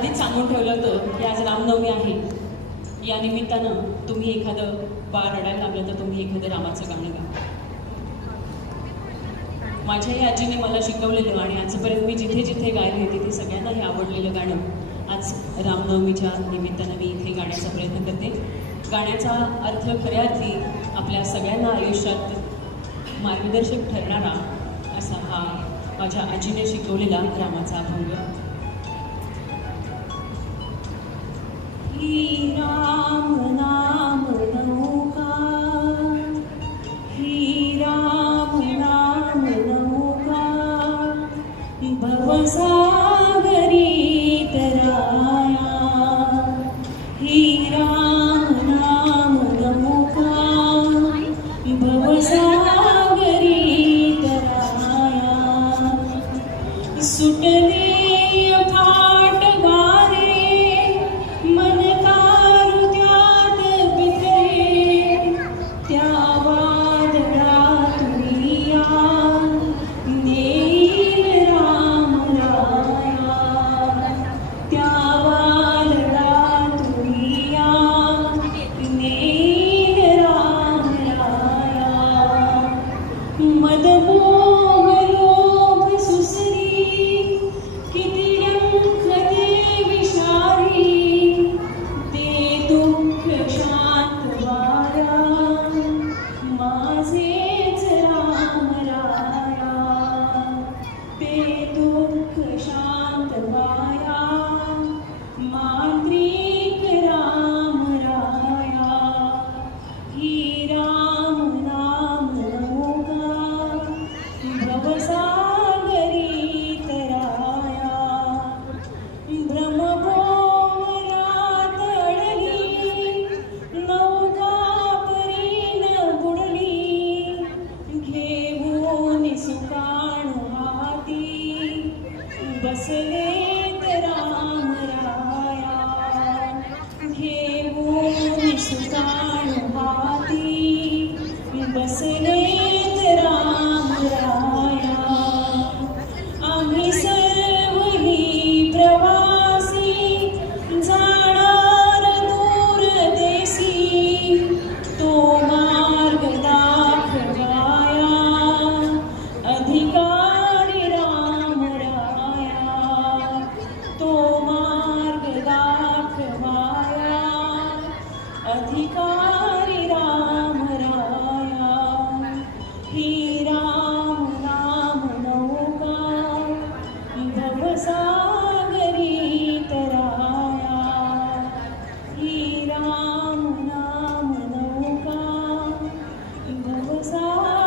आधीच सांगून ठेवलं होतं की आज रामनवमी आहे. या निमित्तानं तुम्ही एखादं बाळ रडायला लागलं तर तुम्ही एखादं रामाचं गाणं गा. माझ्याही आजीने मला शिकवलेलं आणि आजपर्यंत मी जिथे जिथे गायले तिथे सगळ्यांना हे आवडलेलं गाणं आज रामनवमीच्या निमित्तानं मी इथे गाण्याचा प्रयत्न करते. गाण्याचा अर्थ खऱ्या अर्थी आपल्या सगळ्यांना आयुष्यात मार्गदर्शक ठरणारा असा हा माझ्या आजीने शिकवलेला रामाचा अभंग. ही राम नाम नौका, ही राम नाम नौका, भवसागरी तराया. ही राम नाम नौका, भवसागरी तराया. सुटले फाट वारे, मन तारू त्यात बिथरे. त्या वादळात तुरिया, नेईल राम राया. त्या वादळात तुरिया, नेईल राम राया. मदमोह लोभ सुसरी, किती डंख दे विषारी. ते दुःख शांत वारा, माझेच राम राया. ते दुःख शांत वारा, मांत्रिक राम राया. ही राम नाम नौका, भवसागरी तराया. भ्रमभोवरात अडली, नौका परीन बुडली. घेऊन सुकाण हाती, बसलेत राम राया. घेऊन सुकाण हाती, बसलेत राम राया. आम्ही सर्वही प्रवासी, जाणार दूर देशी. तो मार्ग दाखवाया, अधिकारी राम राया. तो मार्ग दाखवाया, अधिकारी राम राया. ही राम नाम नौका, भवसागरी तराया. ही राम नाम नौका, भवसागरी